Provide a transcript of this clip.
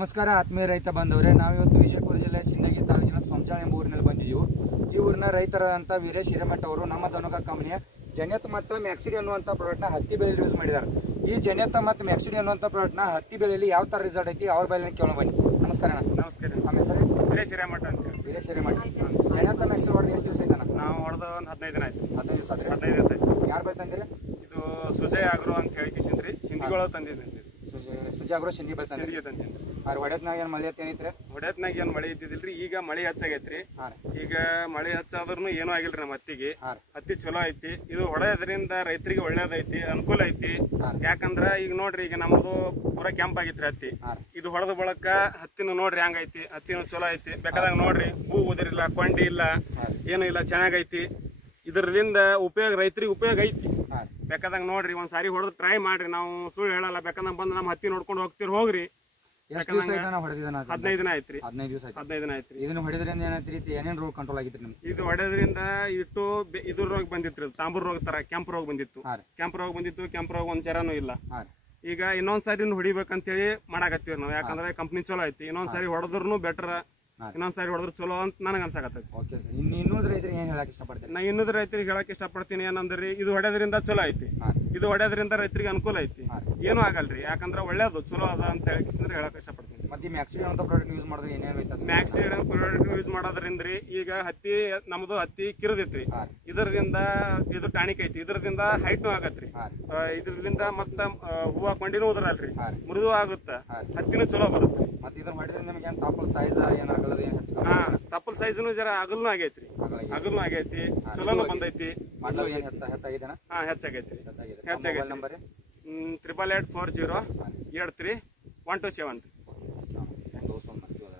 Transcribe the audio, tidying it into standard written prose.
ನಮಸ್ಕಾರ ಆತ್ಮೀಯ ರೈತ ಬಂದವರೇ, ನಾವಿವತ್ತು ವಿಜಯಪುರ ಜಿಲ್ಲೆ ಸಿಂದಗಿ ತಾಲೂಕಿನ ಸೊಂಚಾಳ ಎಂಬ ಊರಿನಲ್ಲಿ ಬಂದಿದ್ದೀವಿ. ಈ ಊರಿನ ರೈತರಾದಂಥ ವೀರೇಶ್ ಹಿರೇಮಠ ಅವರು ನಮ್ಮ ಧನುಕ ಕಂಪನಿಯ ಜನೆತ್ ಮತ್ತು ಮ್ಯಾಕ್ಸಿಡಿ ಅನ್ನುವಂಥ ಪ್ರಾಡಕ್ಟ್ನ ಹತ್ತಿ ಬೆಳೆಯಲ್ಲಿ ಯೂಸ್ ಮಾಡಿದ್ದಾರೆ. ಈ ಜನೆತ್ ಮತ್ತು ಮ್ಯಾಕ್ಸಿಡಿ ಅನ್ನುವಂಥ ಪ್ರಾಡಕ್ಟ್ನ ಹತ್ತಿ ಬೆಳೆಯಲ್ಲಿ ಯಾವ ಥರ ರಿಸಲ್ಟ್ ಐತಿ ಅವ್ರ ಬೆಲೆನ ಕೇಳೋಣ ಬನ್ನಿ. ನಮಸ್ಕಾರ ಅಣ್ಣ. ನಮಸ್ಕಾರ. ನಮ್ಮ ಹೆಸರು ವೀರೇಶ್ ಹಿರೇಮಠ ಅಂತ. ವೀರೇಶ್ ಹಿರೇಮಠ. ಜನೆತ್ ಮ್ಯಾಕ್ಸಿಡಿ ಹೊಡೆದು ಎಷ್ಟು ದಿವಸ ಐತಣ್ಣ? ನಾವು ಹೊಡೆದ ಒಂದು 15 ದಿನ ಆಯ್ತು. 15 ದಿವಸ ಆದ್ರೆ 15 ದಿವಸ ಆಯ್ತು. ಯಾರು ಬೈ ತಂದಿರಿ? ಇದು ಸುಜಯ್ ಆಗ್ರೋ ಅಂತ ಹೇಳಿ ಕಿಶಿಂದ್ರಿ ಸಿಂಧಿಗಳು ತಂದಿದ್ದೀನಿ. ಸುಜಾಗ್ರೋ ಸಿಂಧಿ ಬೈ ಸಿಂಧಿಗೆ ತಂದಿದ್ದೀನಿ. ಅವ್ರು ಹೊಡೆದ್ನಾಗ ಏನು ಮಳೆ ಏನೈತ್ರಿ? ಹೊಡೆತ್ನಾಗ ಏನು ಮಳೆ ಇದ್ದಿದ್ದಿಲ್ರಿ. ಈಗ ಮಳೆ ಹೆಚ್ಚಾಗೈತ್ರಿ. ಈಗ ಮಳೆ ಹೆಚ್ಚಾದ್ರೂ ಏನೂ ಆಗಿಲ್ರಿ. ನಮ್ಮ ಹತ್ತಿಗೆ ಹತ್ತಿ ಚಲೋ ಐತಿ. ಇದು ಹೊಡೆಯೋದ್ರಿಂದ ರೈತರಿಗೆ ಒಳ್ಳೇದೈತಿ, ಅನುಕೂಲ ಐತಿ. ಯಾಕಂದ್ರ ಈಗ ನೋಡ್ರಿ, ಈಗ ನಮ್ಮದು ಪೂರಾ ಕ್ಯಾಂಪ್ ಆಗಿತ್ರಿ ಹತ್ತಿ. ಇದು ಹೊಡೆದ ಬಳಕ ಹತ್ತಿನ ನೋಡ್ರಿ ಹಂಗೈತಿ. ಹತ್ತಿನೂ ಚಲೋ ಐತಿ. ಬೇಕಾದಾಗ ನೋಡ್ರಿ, ಹೂ ಉದಿರಿಲ್ಲ, ಕೊಂಡಿ ಇಲ್ಲ, ಏನು ಇಲ್ಲ, ಚೆನ್ನಾಗೈತಿ. ಇದರಿಂದ ಉಪಯೋಗ, ರೈತರಿಗೆ ಉಪಯೋಗ ಐತಿ. ಬೇಕಾದಂಗ ನೋಡ್ರಿ, ಒಂದ್ಸಾರಿ ಹೊಡೆದು ಟ್ರೈ ಮಾಡ್ರಿ. ನಾವು ಸುಳ್ಳು ಹೇಳಲ್ಲ. ಬೇಕಾದಂಗ ಬಂದು ನಮ್ಮ ಹತ್ತಿ ನೋಡ್ಕೊಂಡು ಹೋಗ್ತಿರ್ ಹೋಗ್ರಿ. 15 ದಿನ ಆಯ್ತ್ರಿ. 15 ದಿನ ಆಯ್ತ್ರಿ. ಇದನ್ನ ಹೊಡೆದ್ರಿಂದ ಏನೈತ್ರಿ? ಏನೇನ್ ರೋಗ ಕಂಟ್ರೋಲ್ ಆಗಿತ್ರಿ ನಿಮ್ಗೆ? ಇದು ಹೊಡೆದ್ರಿಂದ ಇಟ್ಟು ಇದ್ರ ರೋಗ ಬಂದಿತ್ರಿ. ತಾಂಬೂರ್ ರೋಗ ತರ ಕೆಂಪು ರೋಗ ಬಂದಿತ್ತು. ಕೆಂಪು ರೋಗ ಒಂದ್ ಜರಾನು ಇಲ್ಲ. ಈಗ ಇನ್ನೊಂದ್ಸಾರಿ ಹೊಡಿಬೇಕಂತೇಳಿ ಮಾಡಾಕತ್ತೀವಿ ನಾವು. ಯಾಕಂದ್ರೆ ಕಂಪ್ನಿ ಚಲೋ ಐತಿ. ಇನ್ನೊಂದ್ಸಾರಿ ಹೊಡೆದ್ರು ಬೆಟರ್, ಇನ್ನೊಂದ್ಸಾರಿ ಹೊಡೆದ್ರು ಚಲೋ ಅಂತ ನನಗೆ ಅನ್ಸಾಕತ್ತೈತಿ. ಇನ್ನೂದ್ರ ರೈತರಿಗೆ ಏನ್ ಹೇಳಕ್ ಇಷ್ಟಪಡ್ತೀನಿ? ನಾ ಇನ್ನೂದ್ರ ರೈತರಿಗೆ ಹೇಳಕ್ ಇಷ್ಟಪಡ್ತೀನಿ ಏನಂದ್ರಿ, ಇದು ಹೊಡೆದ್ರಿಂದ ಚಲೋ ಐತಿ. ಇದು ಹೊಡೆದ್ರಿಂದ ರೈತರಿಗೆ ಅನುಕೂಲ ಐತಿ. ಏನೂ ಆಗಲ್ರಿ. ಯಾಕಂದ್ರೆ ಒಳ್ಳೇದು ಚಲೋ ಅದ ಅಂತ ಹೇಳಿ ಹೇಳಕ್ ಇಷ್ಟಪಡ್ತೀನಿ. ಮತ್ತೆ ಮ್ಯಾಕ್ಸಿಡಿ ಅಂತ ಪ್ರಾಡಕ್ಟ್ ಯೂಸ್ ಮಾಡಿದ್ರೆ ಏನೇನು? ಮ್ಯಾಕ್ಸಿಡಿ ಪ್ರಾಡಕ್ಟ್ ಯೂಸ್ ಮಾಡೋದ್ರಿಂದ ಈಗ ಹತ್ತಿ ನಮ್ದು ಹತ್ತಿ ಕಿರಿದೈತ್ರಿ. ಇದರಿಂದ ಇದು ಟಾಣಿಕ್ ಐತಿ. ಇದರಿಂದ ಹೈಟ್ನು ಆಗತ್ರಿ. ಇದರಿಂದ ಮತ್ತ ಹೂವ ಕೊಂಡಿನೂ ಉದರಲ್ರಿ, ಮೃದು ಆಗುತ್ತ, ಹತ್ತಿನೂ ಚಲೋ ಬರುತ್ತೆ. ಮತ್ತೆ ಇದನ್ನ ಮಾಡಿದ್ರೆ ನಿಮ್ಗೆ ಏನ್ ತಪ್ಪಲ್ ಸೈಜ್ ಏನಾಗಲ್ಲ? ತಪ್ಪಲ್ ಸೈಜ್ನು ಜರ ಅಗಲ್ನು ಆಗೈತ್ರಿ. ಆಗೈತಿ, ಚಲೋನು ಬಂದೈತಿ. ಹೆಚ್ಚಾಗಿದೆನಾ? ಹೆಚ್ಚಾಗೈತ್ರಿ. 8840 73127127.